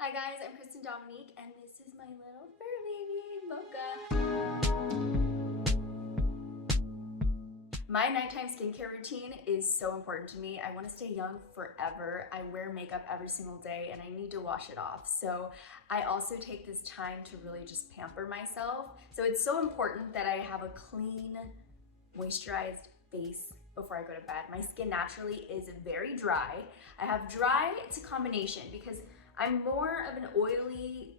Hi guys, I'm Christen Dominique and this is my little fur baby, Mocha. My nighttime skincare routine is so important to me. I want to stay young forever. I wear makeup every single day and I need to wash it off. So I also take this time to really just pamper myself. So it's so important that I have a clean, moisturized face before I go to bed. My skin naturally is very dry. I have dry to combination because I'm more of an oily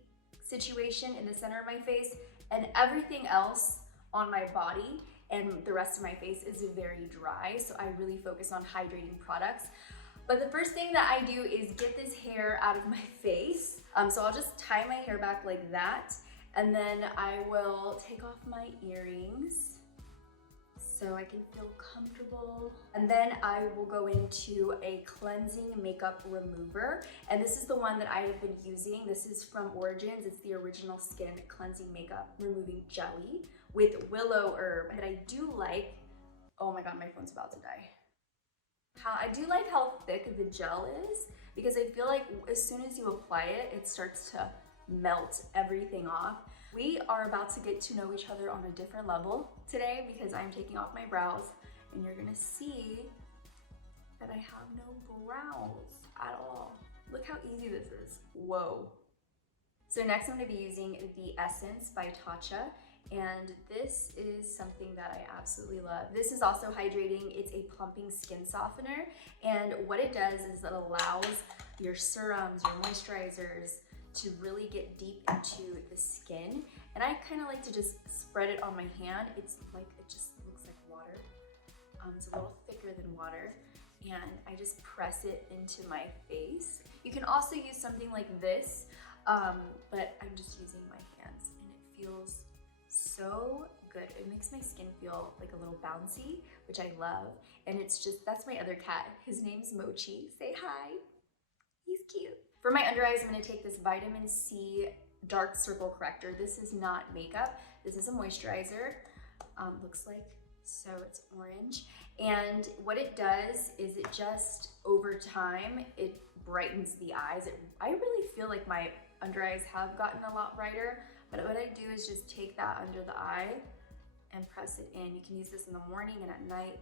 situation in the center of my face, and everything else on my body and the rest of my face is very dry. So I really focus on hydrating products. But the first thing that I do is get this hair out of my face. So I'll just tie my hair back like that, and then I will take off my earrings so I can feel comfortable. And then I will go into a cleansing makeup remover. And this is the one that I have been using. This is from Origins. It's the Original Skin Cleansing Makeup Removing Jelly with willow herb. But I do like, oh my God, my phone's about to die. I do like how thick the gel is because I feel like as soon as you apply it, it starts to melt everything off. We are about to get to know each other on a different level today because I'm taking off my brows and you're gonna see that I have no brows at all. Look how easy this is. Whoa. So next I'm gonna be using the Essence by Tatcha, and this is something that I absolutely love. This is also hydrating. It's a plumping skin softener, and what it does is it allows your serums, your moisturizers, to really get deep into the skin. And I kind of like to just spread it on my hand. It's like, it just looks like water. It's a little thicker than water. And I just press it into my face. You can also use something like this, but I'm just using my hands and it feels so good. It makes my skin feel like a little bouncy, which I love. And it's just, that's my other cat. His name's Mochi. Say hi. He's cute. For my under eyes, I'm gonna take this Vitamin C Dark Circle Corrector. This is not makeup. This is a moisturizer. Looks like, so it's orange. And what it does is it just, over time, it brightens the eyes. I really feel like my under eyes have gotten a lot brighter, but what I do is just take that under the eye and press it in. You can use this in the morning and at night.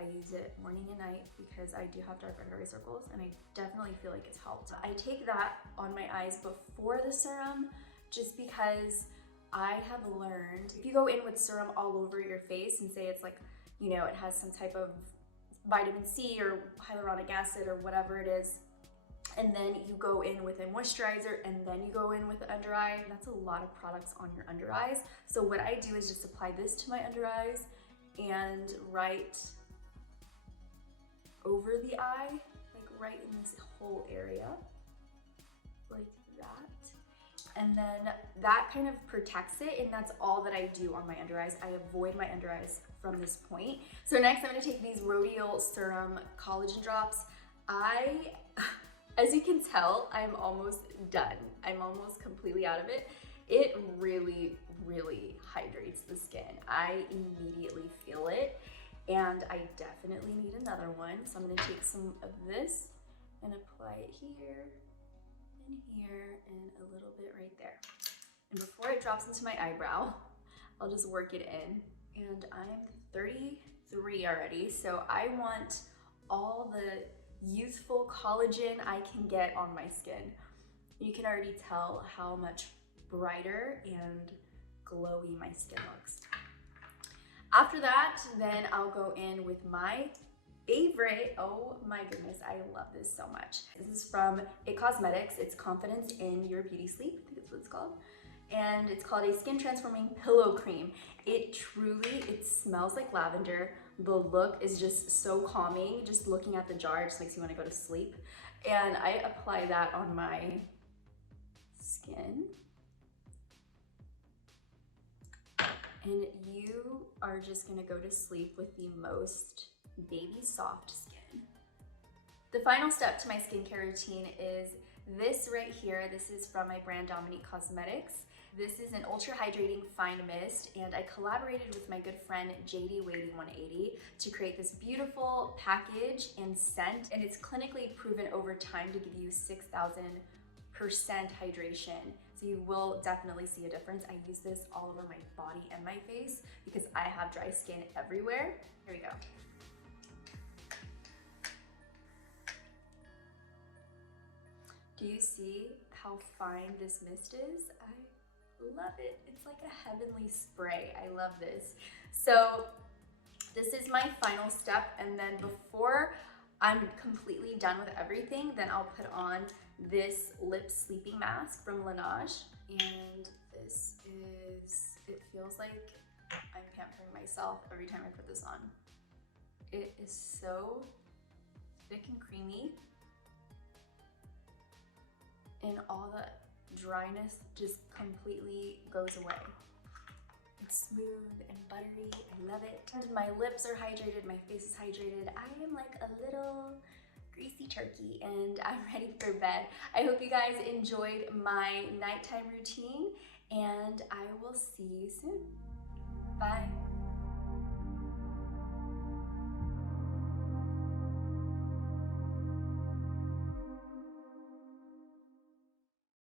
I use it morning and night because I do have dark under eye circles and I definitely feel like it's helped. I take that on my eyes before the serum just because I have learned if you go in with serum all over your face and say it's like, you know, it has some type of vitamin C or hyaluronic acid or whatever it is, and then you go in with a moisturizer and then you go in with the under eye, that's a lot of products on your under eyes. So what I do is just apply this to my under eyes and right over the eye, like right in this whole area, like that. And then that kind of protects it, and that's all that I do on my under eyes. I avoid my under eyes from this point. So next I'm gonna take these Rhodial Serum Collagen Drops. As you can tell, I'm almost done. I'm almost completely out of it. It really, really hydrates the skin. I immediately feel it. And I definitely need another one. So I'm gonna take some of this and apply it here and here and a little bit right there. And before it drops into my eyebrow, I'll just work it in. And I'm 33 already, so I want all the youthful collagen I can get on my skin. You can already tell how much brighter and glowy my skin looks. After that, then I'll go in with my favorite, oh my goodness, I love this so much. This is from Cosmetics. It's Confidence in Your Beauty Sleep, I think that's what it's called. And it's called a Skin Transforming Pillow Cream. It smells like lavender. The look is just so calming. Just looking at the jar just makes you want to go to sleep. And I apply that on my skin. And you are just gonna go to sleep with the most baby soft skin. The final step to my skincare routine is this right here. This is from my brand Dominique Cosmetics. This is an ultra hydrating fine mist, and I collaborated with my good friend JD Wadey 180 to create this beautiful package and scent, and it's clinically proven over time to give you 6,000% hydration. So you will definitely see a difference. I use this all over my body and my face because I have dry skin everywhere. Here we go. Do you see how fine this mist is? I love it. It's like a heavenly spray. I love this. So this is my final step, and then before I'm completely done with everything, then I'll put on this lip sleeping mask from Laneige. And this is, it feels like I'm pampering myself every time I put this on. It is so thick and creamy, and all the dryness just completely goes away. It's smooth and buttery, I love it. And my lips are hydrated, my face is hydrated. I am like a little greasy turkey and I'm ready for bed. I hope you guys enjoyed my nighttime routine, and I will see you soon. Bye.